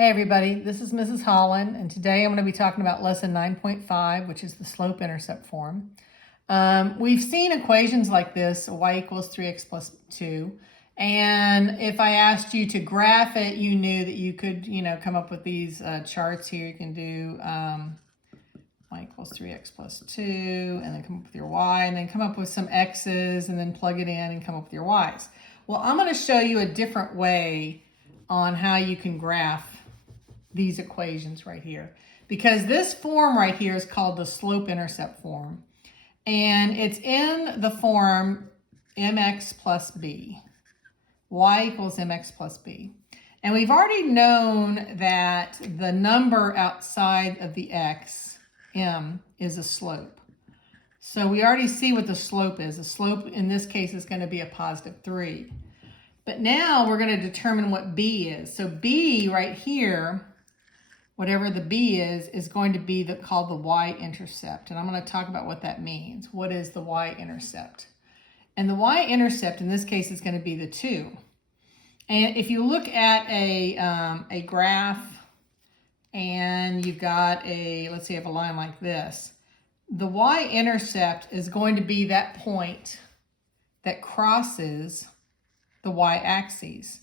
Hey everybody, this is Mrs. Holland, and today I'm going to be talking about lesson 9.5, which is the slope-intercept form. We've seen equations like this, y equals 3x plus 2, and if I asked you to graph it, you knew that you could, come up with these charts here. You can do y equals 3x plus 2, and then come up with your y, and then come up with some x's, and then plug it in and come up with your y's. Well, I'm going to show you a different way on how you can graph these equations right here, because this form right here is called the slope-intercept form, and it's in the form mx plus b, y equals mx plus b. And we've already known that the number outside of the x, m, is a slope. So we already see what the slope is. The slope in this case is going to be a positive 3. But now we're going to determine what b is. So b right here, whatever the b is going to be called the y-intercept. And I'm going to talk about what that means. What is the y-intercept? And the y-intercept in this case is going to be the 2. And if you look at a graph and you've got let's say you have a line like this, the y-intercept is going to be that point that crosses the y-axis.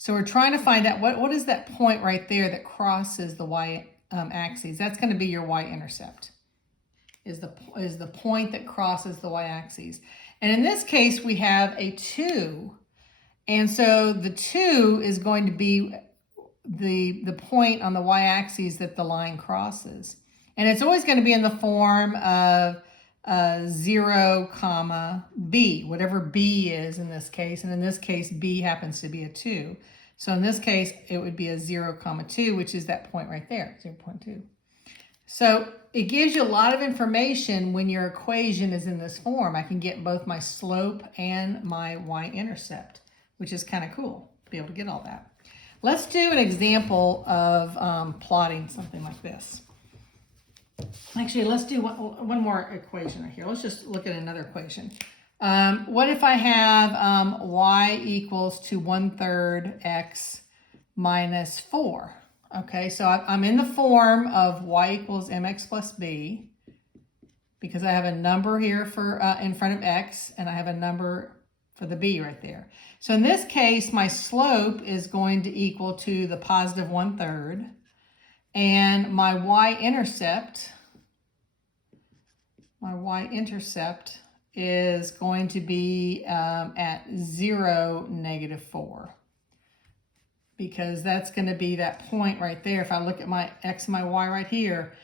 So we're trying to find out what is that point right there that crosses the y-axis. That's going to be your y-intercept, is the point that crosses the y-axis. And in this case, we have a 2. And so the 2 is going to be the point on the y-axis that the line crosses. And it's always going to be in the form of 0, comma, b, whatever b is in this case. And in this case, b happens to be a 2. So in this case, it would be a 0, comma 2, which is that point right there, 0.2. So it gives you a lot of information when your equation is in this form. I can get both my slope and my y-intercept, which is kind of cool to be able to get all that. Let's do an example of plotting something like this. Actually, let's do one more equation right here. Let's just look at another equation. What if I have y equals to 1/3 x minus 4? Okay, so I'm in the form of y equals mx plus b, because I have a number here for in front of x, and I have a number for the b right there. So in this case, my slope is going to equal to the positive 1/3, and my y-intercept is going to be at 0, negative 4, because that's going to be that point right there. If I look at my x and my y right here,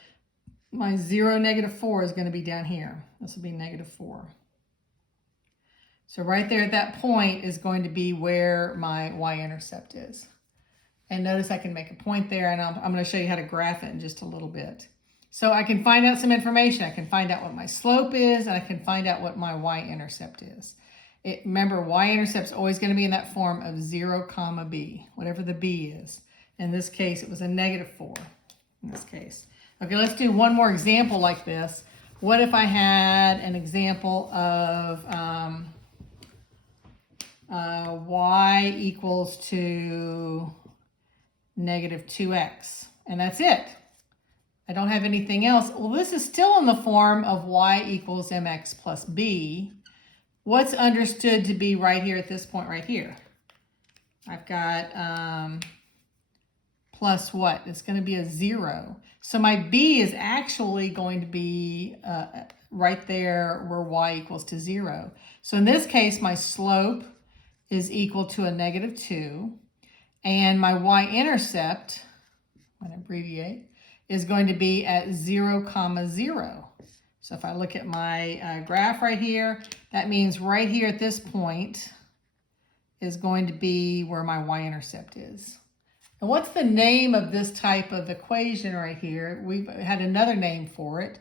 my 0, negative 4 is going to be down here. This will be negative 4. So right there at that point is going to be where my y-intercept is. And notice I can make a point there, and I'm going to show you how to graph it in just a little bit. So I can find out some information. I can find out what my slope is, and I can find out what my y-intercept is. Remember, y-intercept is always going to be in that form of 0, comma b, whatever the b is. In this case, it was a negative 4 in this case. Okay, let's do one more example like this. What if I had an example of y equals to negative 2x, and that's it. I don't have anything else. Well, this is still in the form of y equals mx plus b. What's understood to be right here at this point right here? I've got plus what? It's going to be a 0. So my b is actually going to be right there where y equals to 0. So in this case, my slope is equal to a negative 2. And my y-intercept, I'm going to abbreviate, is going to be at 0, comma 0. So if I look at my graph right here, that means right here at this point is going to be where my y-intercept is. And what's the name of this type of equation right here? We've had another name for it,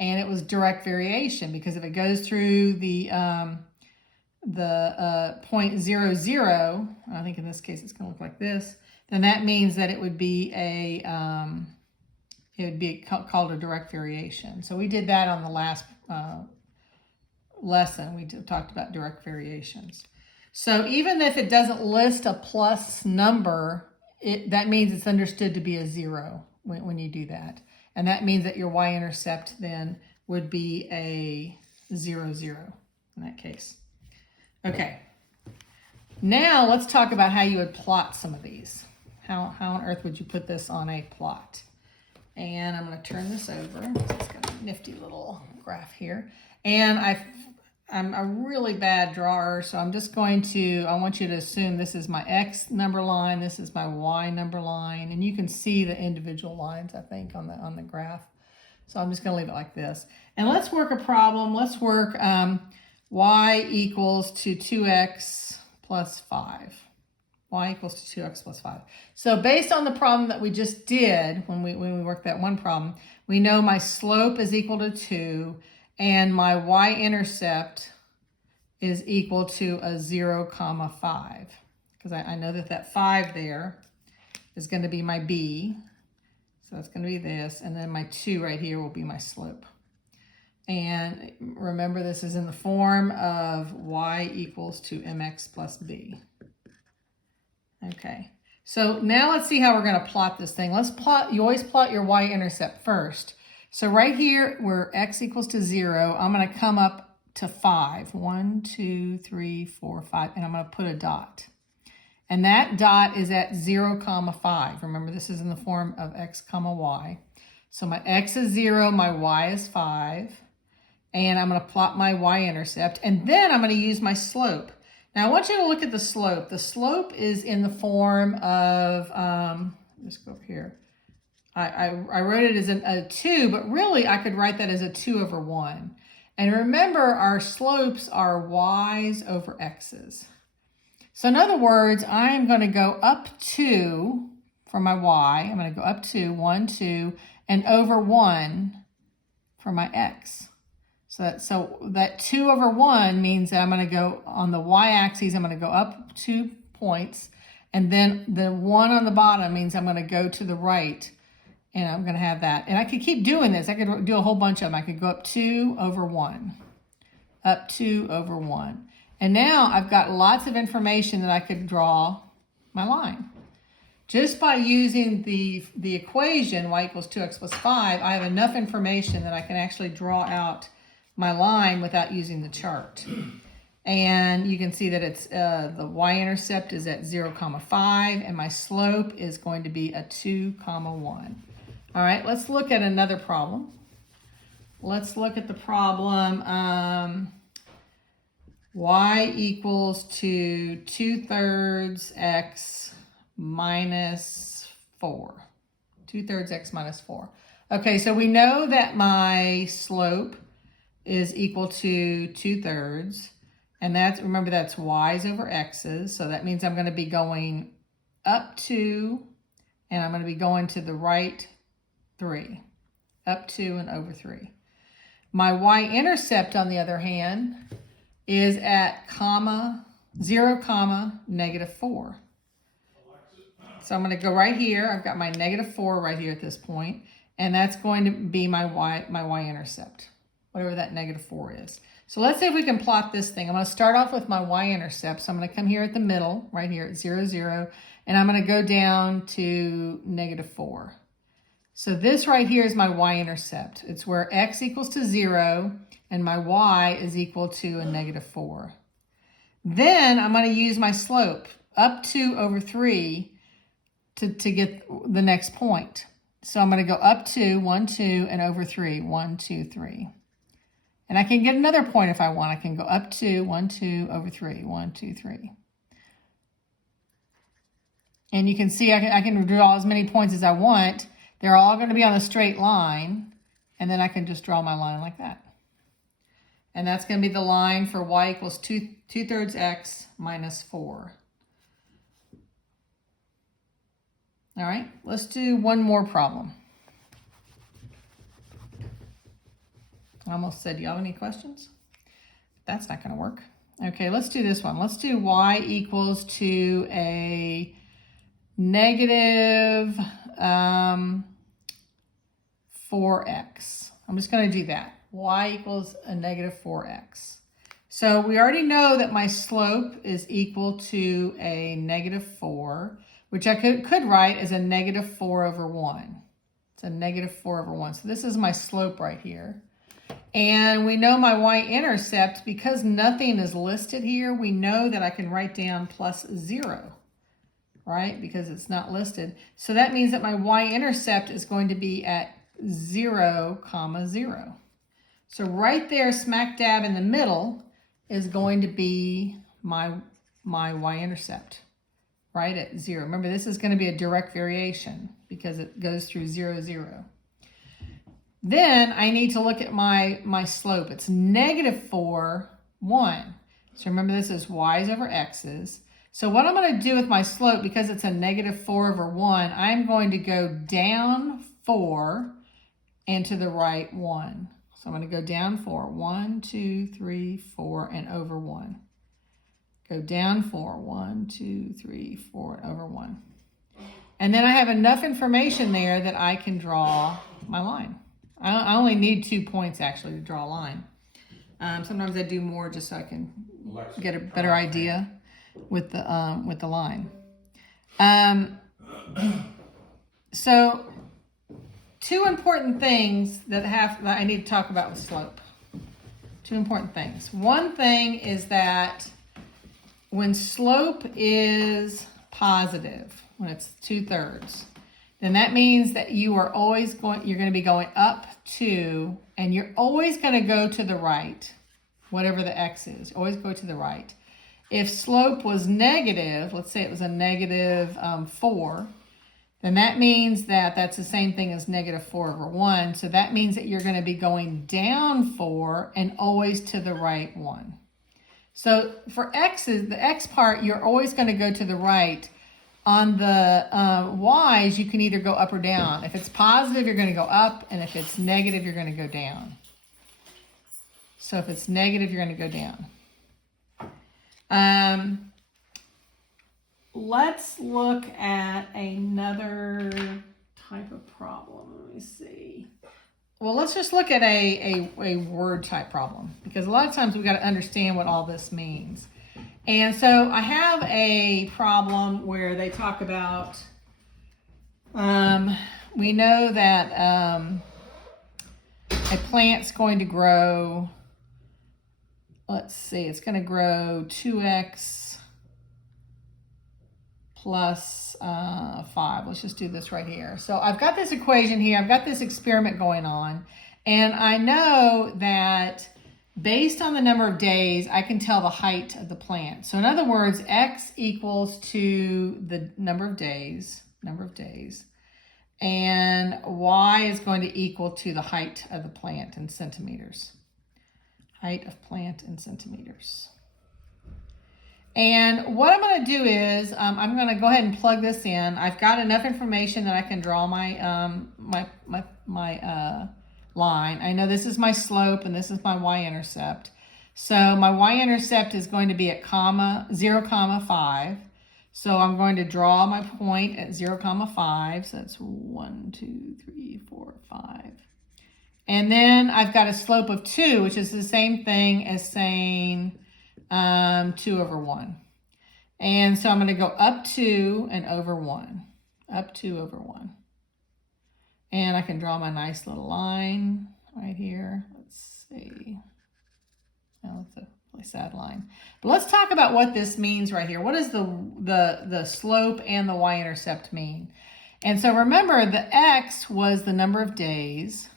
and it was direct variation, because if it goes through the point 0, 0, I think in this case it's going to look like this, then that means that it would be called a direct variation. So we did that on the last lesson. We talked about direct variations. So even if it doesn't list a plus number that means it's understood to be a 0 when you do that. And that means that your y-intercept then would be a 0, 0 in that case. Okay. Now let's talk about how you would plot some of these. How on earth would you put this on a plot? And I'm going to turn this over. It's got a nifty little graph here. And I'm a really bad drawer, so I'm just going to, I want you to assume this is my X number line, this is my Y number line, and you can see the individual lines, I think, on the graph. So I'm just going to leave it like this. And let's work a problem. Let's work Y equals to 2x plus 5. Y equals to 2x plus 5. So based on the problem that we just did, when we worked that one problem, we know my slope is equal to 2, and my y-intercept is equal to a 0, 5. Because I know that 5 there is going to be my b. So that's going to be this. And then my 2 right here will be my slope. And remember, this is in the form of y equals to mx plus b. Okay. So now let's see how we're going to plot this thing. Let's plot, you always plot your y-intercept first. So right here, where x equals to 0, I'm going to come up to 5. 1, 2, 3, 4, 5, and I'm going to put a dot. And that dot is at 0, 5. Remember, this is in the form of x, y. So my x is 0, my y is 5. And I'm going to plot my y-intercept. And then I'm going to use my slope. Now I want you to look at the slope. The slope is in the form of, let's go up here. I wrote it as a 2, but really I could write that as a 2 over 1. And remember, our slopes are y's over x's. So in other words, I'm going to go up 2 for my y. I'm going to go up 2, 1, 2, and over 1 for my x. So that 2 over 1 means that I'm going to go on the y-axis, I'm going to go up 2 points, and then the 1 on the bottom means I'm going to go to the right, and I'm going to have that. And I could keep doing this. I could do a whole bunch of them. I could go up 2 over 1, up 2 over 1. And now I've got lots of information that I could draw my line. Just by using the equation y equals 2x plus 5, I have enough information that I can actually draw out my line without using the chart. And you can see that it's the y-intercept is at 0, 5, and my slope is going to be a 2, 1. All right, let's look at another problem. Let's look at the problem y equals to 2/3 x minus 4. 2/3 x minus 4. Okay, so we know that my slope is equal to 2/3, and that's, remember, that's y's over x's, so that means I'm going to be going up 2, and I'm going to be going to the right 3, up 2 and over 3. My y-intercept, on the other hand, is at 0, negative 4. So I'm going to go right here. I've got my negative 4 right here at this point, and that's going to be my y-intercept. Whatever that negative 4 is. So let's see if we can plot this thing. I'm going to start off with my y-intercept. So I'm going to come here at the middle, right here at 0, 0, and I'm going to go down to negative 4. So this right here is my y-intercept. It's where x equals to 0 and my y is equal to a negative 4. Then I'm going to use my slope, up 2 over 3, to get the next point. So I'm going to go up 2, 1, 2, and over 3, 1, 2, 3. And I can get another point if I want. I can go up 2, 1, 2, over 3, 1, 2, 3. And you can see I can draw as many points as I want. They're all going to be on a straight line. And then I can just draw my line like that. And that's going to be the line for y equals 2/3 x minus 4. All right, let's do one more problem. I almost said, do you have any questions? That's not going to work. Okay, let's do this one. Let's do y equals to a negative 4x. I'm just going to do that. Y equals a negative 4x. So we already know that my slope is equal to a negative 4, which I could write as a -4/1. It's a -4/1. So this is my slope right here. And we know my y-intercept, because nothing is listed here, we know that I can write down +0, right? Because it's not listed. So that means that my y-intercept is going to be at 0, 0. So right there, smack dab in the middle, is going to be my y-intercept, right at 0. Remember, this is going to be a direct variation because it goes through 0, 0. Then I need to look at my slope. It's -4, 1. So remember, this is y's over x's. So what I'm going to do with my slope, because it's a -4/1, I'm going to go down 4 and to the right 1. So I'm going to go down 4. 1, 2, 3, 4, and over 1. Go down 4. 1, 2, 3, 4, and over 1. And then I have enough information there that I can draw my line. I only need 2 points actually to draw a line. Sometimes I do more just so I can get a better idea with the line. So 2 important things that I need to talk about with slope. 2 important things. One thing is that when slope is positive, when it's 2/3, then that means that you're going to be going up 2, and you're always going to go to the right, whatever the x is. Always go to the right. If slope was negative, let's say it was a -4, then that means that that's the same thing as -4/1. So that means that you're going to be going down 4 and always to the right 1. So for x's, the x part, you're always going to go to the right. On the y's, you can either go up or down. If it's positive, you're going to go up, and if it's negative, you're going to go down. So if it's negative, you're going to go down. Let's look at another type of problem. Let me see. Well, let's just look at a word type problem, because a lot of times we've got to understand what all this means. And so I have a problem where they talk about, we know that a plant's going to grow, let's see, it's going to grow 2x plus 5. Let's just do this right here. So I've got this equation here. I've got this experiment going on. And I know that based on the number of days, I can tell the height of the plant. So in other words, x equals to the number of days, and y is going to equal to the height of the plant in centimeters. Height of plant in centimeters. And what I'm going to do is I'm going to go ahead and plug this in. I've got enough information that I can draw my line. I know this is my slope and this is my y-intercept. So my y-intercept is going to be at 0, 5. So I'm going to draw my point at 0, 5. So that's 1, 2, 3, 4, 5. And then I've got a slope of 2, which is the same thing as saying 2/1. And so I'm going to go up 2 and over 1. Up 2 over 1. And I can draw my nice little line right here. Let's see. Oh, it's a really sad line. But let's talk about what this means right here. What does the slope and the y-intercept mean? And so remember, the x was the number of days.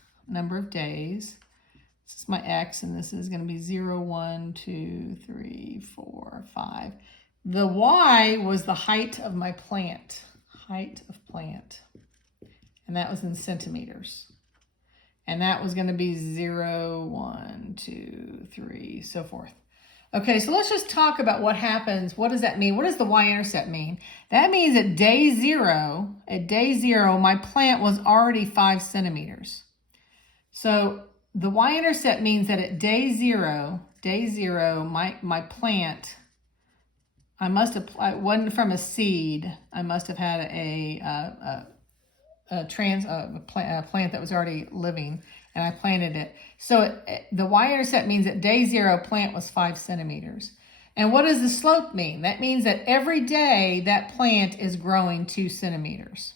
This is my x, and this is going to be 0, 1, 2, 3, 4, 5. The y was the height of my plant. Height of plant. And that was in centimeters. And that was going to be 0, 1, 2, 3, so forth. Okay, so let's just talk about what happens. What does that mean? What does the y-intercept mean? That means at day zero, my plant was already 5 centimeters. So the y-intercept means that at day zero, my plant, it wasn't from a seed. I must have had a plant that was already living, and I planted it. So the y-intercept means at day zero, plant was 5 centimeters. And what does the slope mean? That means that every day that plant is growing 2 centimeters.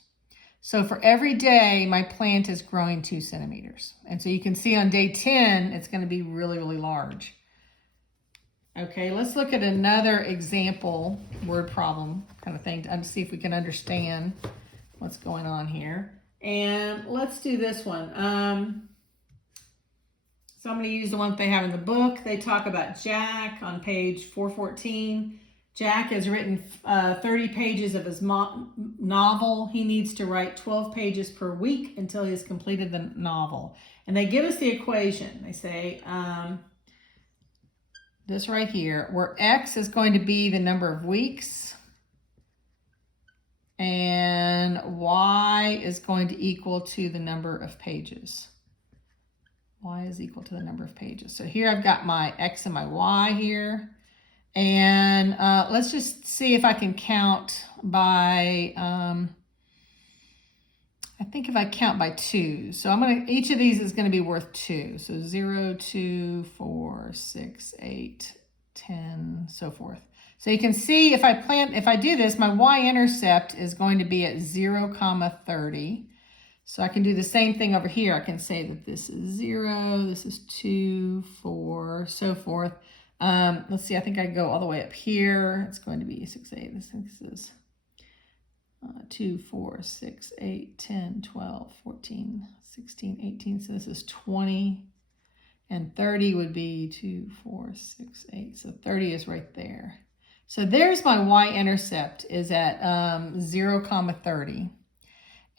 So for every day, my plant is growing 2 centimeters. And so you can see on day 10, it's going to be really, really large. Okay, let's look at another example word problem kind of thing to see if we can understand what's going on here. And let's do this one. So I'm going to use the one that they have in the book. They talk about Jack on page 414. Jack has written 30 pages of his novel. He needs to write 12 pages per week until he has completed the novel. And they give us the equation. They say this right here, where X is going to be the number of weeks and Y is going to equal to the number of pages. Y is equal to the number of pages. So here I've got my X and my Y here. And let's just see if I can count by, I think if I count by 2. So each of these is going to be worth 2. So 0, 2, 4, 6, 8, 10, so forth. So you can see if I do this, my y-intercept is going to be at 0, 30. So I can do the same thing over here. I can say that this is 0, this is 2, 4, so forth. Let's see, I think I go all the way up here. It's going to be 6, 8. This is 2, 4, 6, 8, 10, 12, 14, 16, 18. So this is 20. And 30 would be 2, 4, 6, 8. So 30 is right there. So there's my y-intercept is at 0, 30.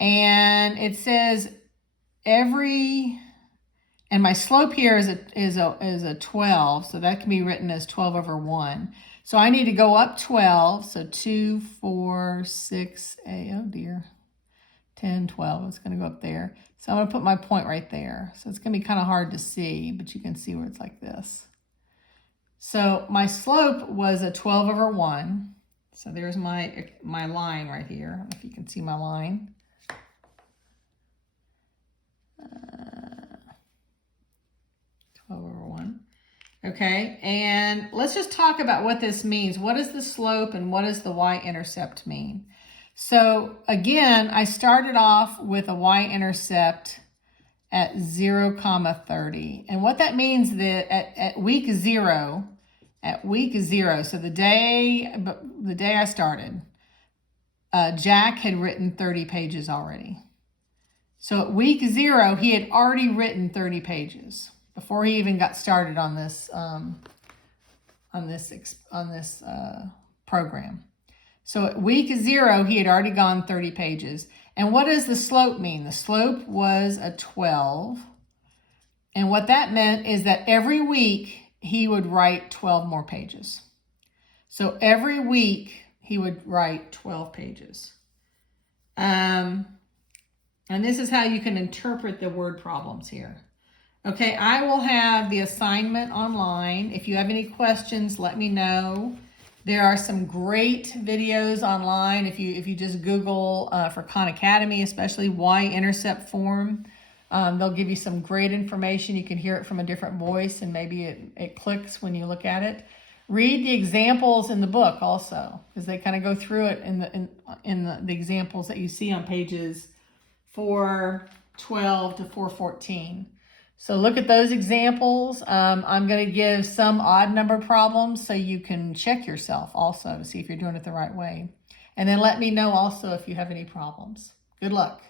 And it says and my slope here is a 12, so that can be written as 12 over 1. So I need to go up 12, so 2, 4, 6, 8, oh dear, 10, 12, it's going to go up there. So I'm going to put my point right there. So it's going to be kind of hard to see, but you can see where it's like this. So my slope was a 12 over 1. So there's my line right here. I don't know if you can see my line. 12 over 1. Okay, and let's just talk about what this means. What is the slope and what does the y-intercept mean? So again, I started off with a y-intercept at 0, 30. And what that means is that at week 0, so the day I started, Jack had written 30 pages already. So at week 0, he had already written 30 pages before he even got started on this program. So at week 0, he had already gone 30 pages. And what does the slope mean? The slope was a 12. And what that meant is that every week he would write 12 more pages. So every week he would write 12 pages. And this is how you can interpret the word problems here. Okay, I will have the assignment online. If you have any questions, let me know. There are some great videos online. If you just Google for Khan Academy, especially y-intercept form, they'll give you some great information. You can hear it from a different voice and maybe it clicks when you look at it. Read the examples in the book also, because they kind of go through it in the examples that you see on pages 412 to 414. So look at those examples. I'm going to give some odd number problems so you can check yourself also to see if you're doing it the right way. And then let me know also if you have any problems. Good luck.